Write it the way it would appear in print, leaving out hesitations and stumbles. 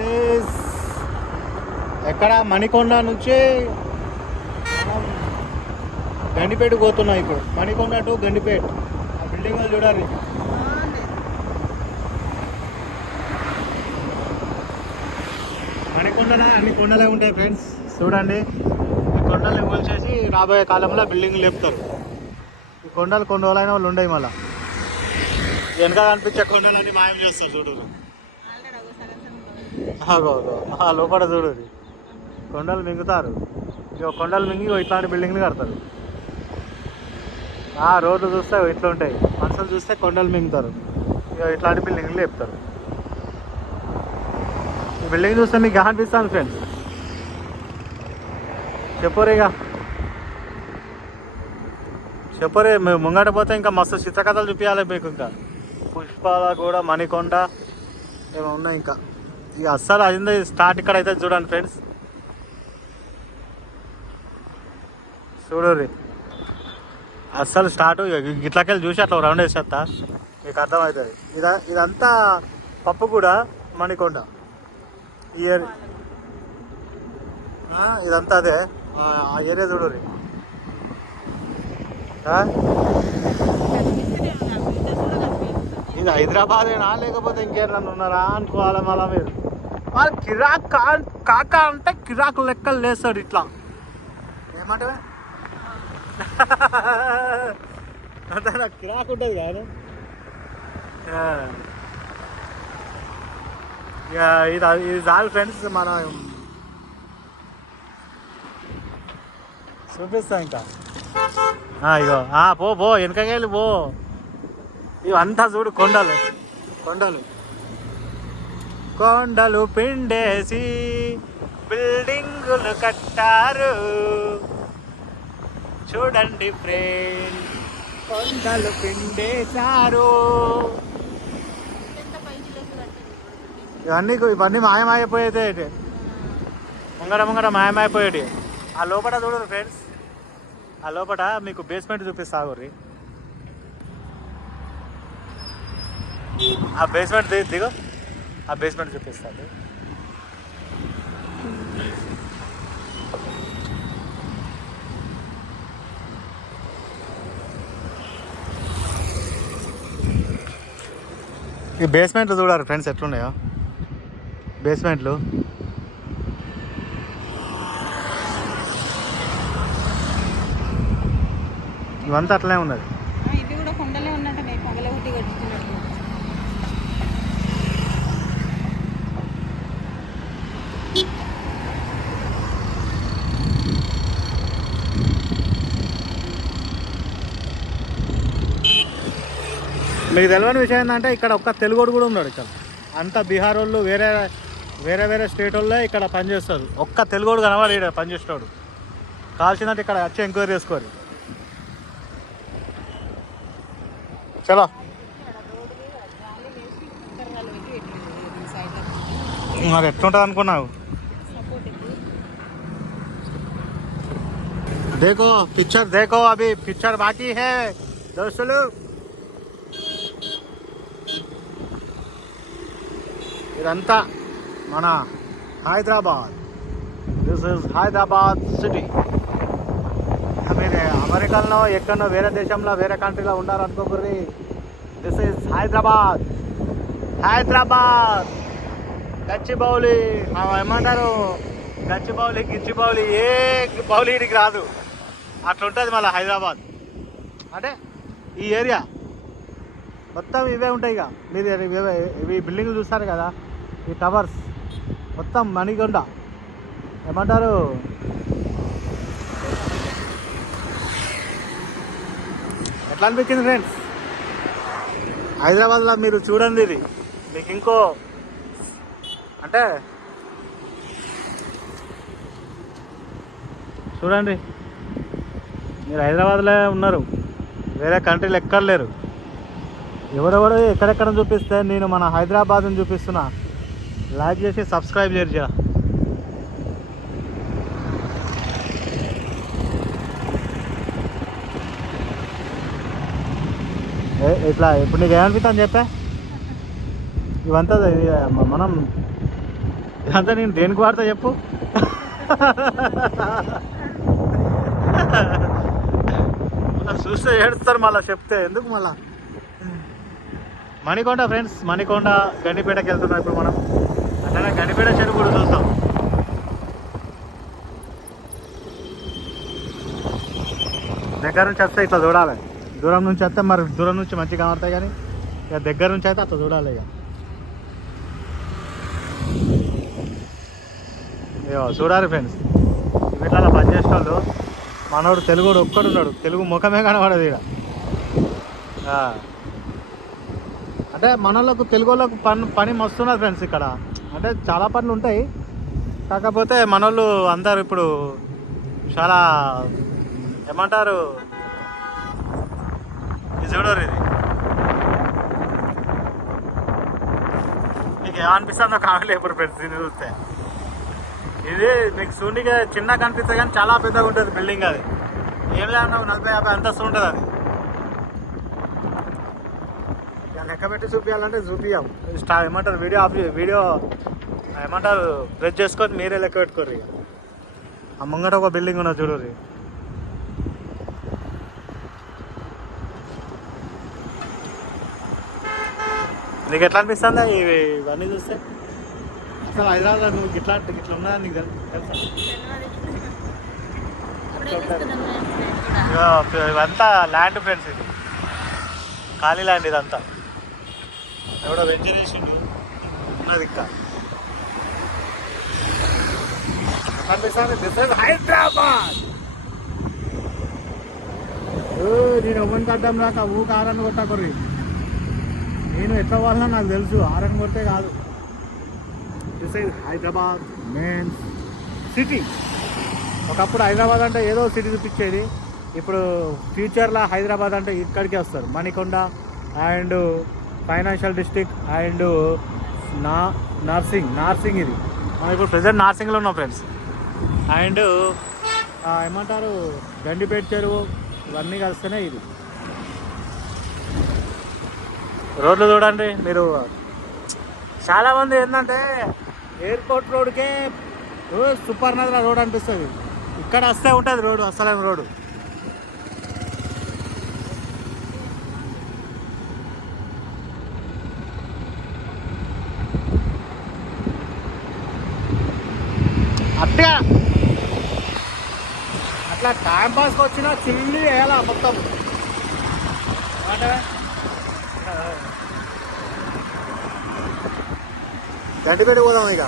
Is ఎక్కడ మణికొండ నుంచి గండిపేట పోతున్నాం ఇప్పుడు. మణికొండ టు గండిపేట. ఆ బిల్డింగ్ చూడాలి. మణికొండన అన్ని కొండలే ఉంటాయి ఫ్రెండ్స్. చూడండి, ఈ కొండలు కూల్చేసి రాబోయే కాలంలో బిల్డింగ్లు లేపుతారు. ఈ కొండలు కొన్ని రోజులైన వాళ్ళు ఉండవు. మళ్ళీ వెనక కనిపించే కొండలన్నీ మాయం చేస్తారు. చూడు లోపల చూడు, కొండలు మింగుతారు. ఇక కొండలు మింగి ఇట్లాంటి బిల్డింగ్లు కడతారు. రోడ్లు చూస్తే ఇట్లా ఉంటాయి, మనుషులు చూస్తే కొండలు మింగుతారు. ఇక ఇట్లాంటి బిల్డింగ్లు లేపుతారు. ఈ బిల్డింగ్ చూస్తే మీకు అనిపిస్తాను ఫ్రెండ్స్. చెప్పరేగా చెప్పరే, ముంగట పోతే ఇంకా మస్తు చిత్రకథలు చూపించాలి మీకు. ఇంకా పుష్పాల కూడా మణికొండ ఏమో ఉన్నాయి ఇంకా. ఇక అస్సలు అయింది స్టార్ట్ ఇక్కడ అయితే చూడండి ఫ్రెండ్స్. చూడరి అస్సలు స్టార్ట్. ఇట్లకెళ్ళి చూసి అట్లా రౌండ్ వేసేస్తా, మీకు అర్థమవుతుంది. ఇదంతా పప్పు కూడా మణికొండ ఇయర్. ఇదంతా అదే ఆ ఏరియా చూడరి. ఇది హైదరాబాదేనా లేకపోతే ఇంకేమన్నా ఉన్నారా అనుకోవాలి. మళ్ళా మీరు వాళ్ళు కిరాక్ కాక అంటే కిరాకు లెక్కలు లేస్తాడు ఇట్లా. ఏమంటే అంతే నాకు కిరాకు ఉంటుంది కానీ. ఇది చాలు ఫ్రెండ్స్. మనం చూపిస్తాం ఇంకా. ఇగో పో వెనకకెళ్ళి పో. ఇవంతా చూడు కొండలు కొండలు కొండలు పిండేసి బిల్డింగులు కట్టారు. చూడండి ఫ్రెండ్, కొండలు పిండేశారు. ఇవన్నీ మాయమైపోయేది. ముంగడ మాయమైపోయేటి. ఆ లోపల చూడరు ఫ్రెండ్స్. ఆ లోపల మీకు బేస్మెంట్ చూపిస్తా గుర్రి. ఆ బేస్మెంట్ దిగు, ఆ బేస్మెంట్ చూపిస్తుంది. ఈ బేస్మెంట్లు చూడాలి ఫ్రెండ్స్ ఎట్లున్నాయో. బేస్మెంట్లు ఇవంతా అట్లనే ఉన్నది. ఇది కూడా కొండలే ఉన్నట్టు పగలగొట్టి కట్టుకున్నట్టు. మీకు తెలియని విషయం ఏంటంటే ఇక్కడ ఒక్క తెలుగోడు కూడా ఉన్నాడు. ఇక్కడ అంతా బీహార్ వాళ్ళు, వేరే వేరే స్టేట్ వాళ్ళే ఇక్కడ పనిచేస్తారు. ఒక్క తెలుగోడు కనవాడు ఇక్కడ పనిచేసేవాడు. కాల్చిందంటే ఇక్కడ వచ్చి ఎంక్వైరీ చేసుకోరు. చలో మరి ఎట్లుంటుంది అనుకున్నావు? देखो पिक्चर, देखो अभी पिक्चर बाकी है दोस्तों. ఇదంతా మన Hyderabad. This is Hyderabad city. మీరు అమెరికాలో ఎక్కడో వేరే దేశంలో వేరే కంట్రీలో ఉండాలనుకోకర్రి. This is Hyderabad. హైదరాబాద్ గచ్చిబౌలి ఏమంటారు, గచ్చిబౌలి గిచ్చిబౌలి ఏ బౌలి ఇడికి రాదు. అట్లుంటుంది మళ్ళీ హైదరాబాద్ అంటే. ఈ ఏరియా మొత్తం ఇవే ఉంటాయి. ఇక మీరు ఇవి బిల్డింగ్లు చూస్తారు కదా, ఈ టవర్స్ మొత్తం మణికొండ ఏమంటారు. ఎట్లా అనిపించింది ఫ్రెండ్స్ హైదరాబాద్లో? మీరు చూడండి, ఇది మీకు ఇంకో అంటే చూడండి, మీరు హైదరాబాద్లో ఉన్నారు, వేరే కంట్రీలు ఎక్కడ లేరు. ఎవరెవరు ఎక్కడెక్కడ చూపిస్తే నేను మన హైదరాబాద్ని చూపిస్తున్నా. లైక్ చేసి సబ్స్క్రైబ్ చేయరు. ఇట్లా ఇప్పుడు నీకు ఏమనిపిస్తుంది చెప్పా? ఇవంతా మనం ఇదంతా నేను దేనికి వాడతా చెప్పు. మళ్ళీ చూస్తే ఏడుస్తారు, మళ్ళీ చెప్తే ఎందుకు మళ్ళా. మణికొండ ఫ్రెండ్స్, మణికొండ గండిపేటకి వెళ్తున్నాం ఇప్పుడు మనం. అట్లనే గండిపేట చెరువు కూడా చూస్తాం. దగ్గర నుంచి వస్తే ఇట్లా చూడాలి, దూరం నుంచి వస్తే మరి దూరం నుంచి మంచిగా కనబడతాయి, కానీ ఇక దగ్గర నుంచి అయితే అట్లా చూడాలి. ఇక చూడాలి ఫ్రెండ్స్. వీటిలో పనిచేసిన వాళ్ళు మనోడు తెలుగు ఒక్కడున్నాడు, తెలుగు ముఖమే కనబడదు ఇక్కడ. అంటే మనోళ్ళకు తెలుగు వాళ్ళకు పని మస్తున్నది ఫ్రెండ్స్ ఇక్కడ. అంటే చాలా పనులు ఉంటాయి, కాకపోతే మనోళ్ళు అందరు ఇప్పుడు చాలా ఏమంటారు, ఇది చూడరు. ఇది మీకు ఏమనిపిస్తుందో కావాలి ఇప్పుడు ఫ్రెండ్స్ దీన్ని చూస్తే. ఇది మీకు శూన్యగా చిన్న కనిపిస్తుంది కానీ చాలా పెద్దగా ఉంటుంది బిల్డింగ్. అది ఏం లేకుండా 40-50 అంతస్తు ఉంటుంది. అది లెక్క పెట్టి చూపించాలంటే చూపించాం. ఏమంటారు వీడియో ఏమంటారు ప్రెస్ చేసుకొని మీరే లెక్క పెట్టుకోరు. ఇక ఆ ముంగట ఒక బిల్డింగ్ ఉన్నది చూడరు. నీకు ఎట్లా అనిపిస్తుందా ఇవన్నీ చూస్తే? అసలు హైదరాబాద్ నువ్వు ఇట్లా ఉన్నదా నీకు తెలుసా? ఇవంతా ల్యాండ్ ఫ్రెండ్స్, ఇది ఖాళీ ల్యాండ్. ఇదంతా ఎవడో వెంచరేసిండు ఉన్నది ఇంకా. అనిపిస్తుంది దిస్ ఇస్ హైదరాబాద్. నేను ఎవరికి అడ్డం రాక ఊక ఆరని కొట్టకర్రి. నేను ఎట్లా వాళ్ళ నాకు తెలుసు, ఆరని కొట్టే కాదు. This is Hyderabad main city. ఒకప్పుడు హైదరాబాద్ అంటే ఏదో సిటీ చూపించేది, ఇప్పుడు ఫ్యూచర్లో హైదరాబాద్ అంటే ఇక్కడికే వస్తారు. Manikonda and financial district and Narsing ఇది మనం ఇప్పుడు ప్రజెంట్ నార్సింగ్లో ఉన్నాం ఫ్రెండ్స్. అండ్ ఏమంటారు గండిపేట చెరువు, ఇవన్నీ కలిస్తేనే ఇది. రోడ్లు చూడండి మీరు. చాలామంది ఏంటంటే ఎయిర్పోర్ట్ రోడ్కే సూపర్ నగర్ రోడ్ అనిపిస్తుంది, ఇక్కడ వస్తే ఉంటుంది రోడ్డు, అసలైన రోడ్డు. అట్లా అట్లా టైం పాస్కి వచ్చిన చిల్లి వేయాల మొత్తం. గండిపేట పోదాం ఇక.